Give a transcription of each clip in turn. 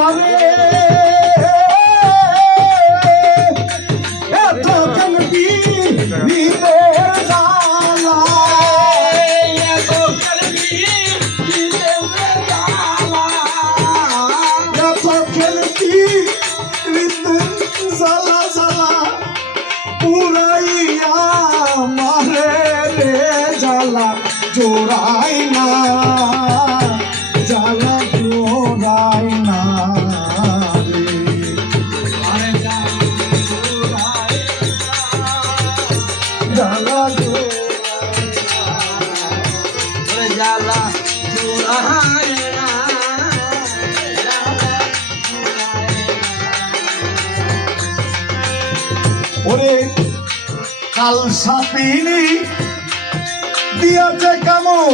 Oh. জ্বালা জ্বালা জোড়ায় ওরে কাল সাপিনি দিয়াছে কেমন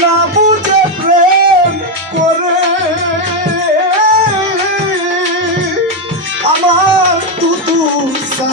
না বুঝে প্রেম করে। আমার তুতু সা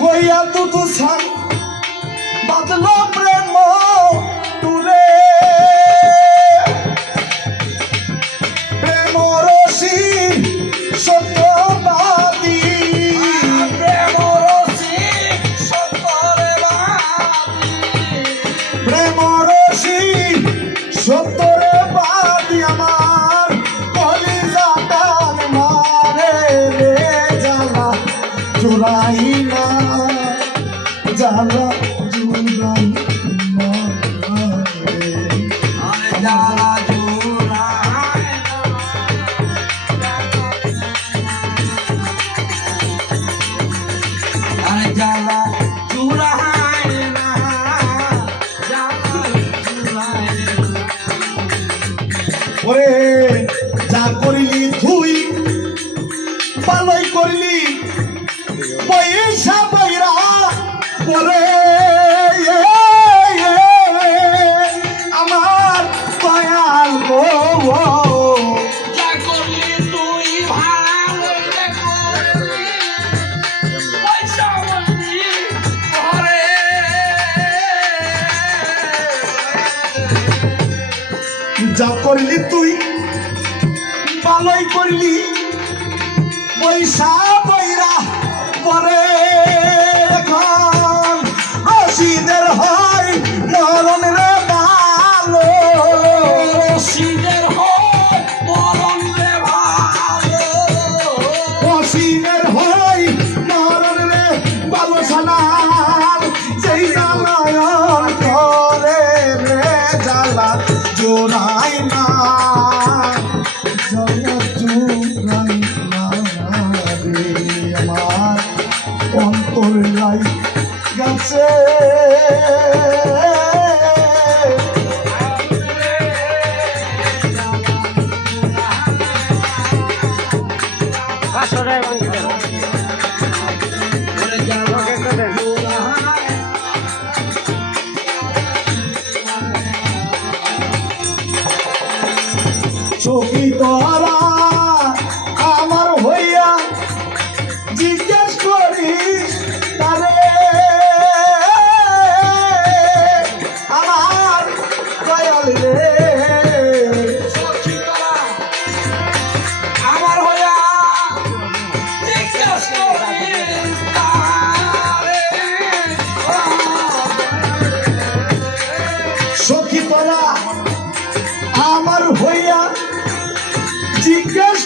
হইয়া দুধ সাং বাদল জালা তুই ভালোই করলি বৈশা বৈরা পরে এখন হয় নরনের আমার অন্তর লাই গেছে। আমার হইয়া জিজ্ঞেস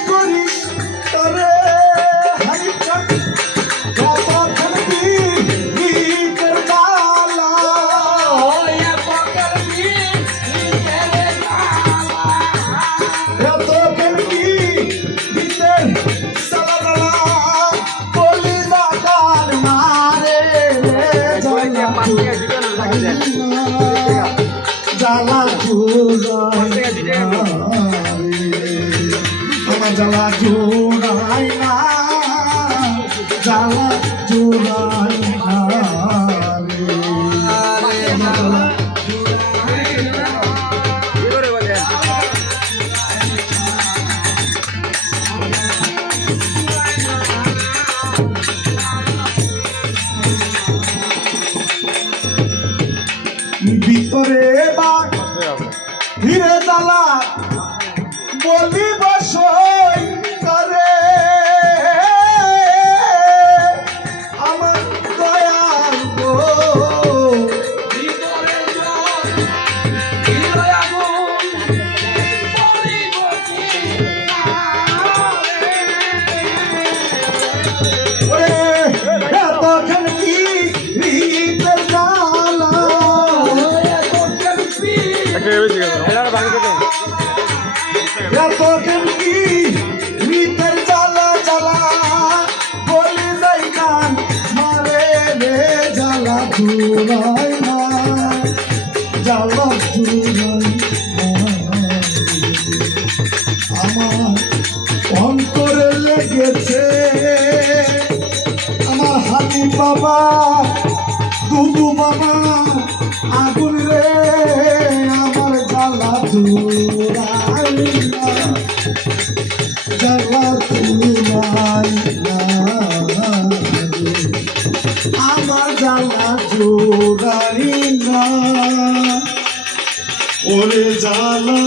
জুলাই না জ্বালা জুলাই আমার অন্তরে লেগেছে আমার জ্বালা জোড়াই না। ওরে জ্বালা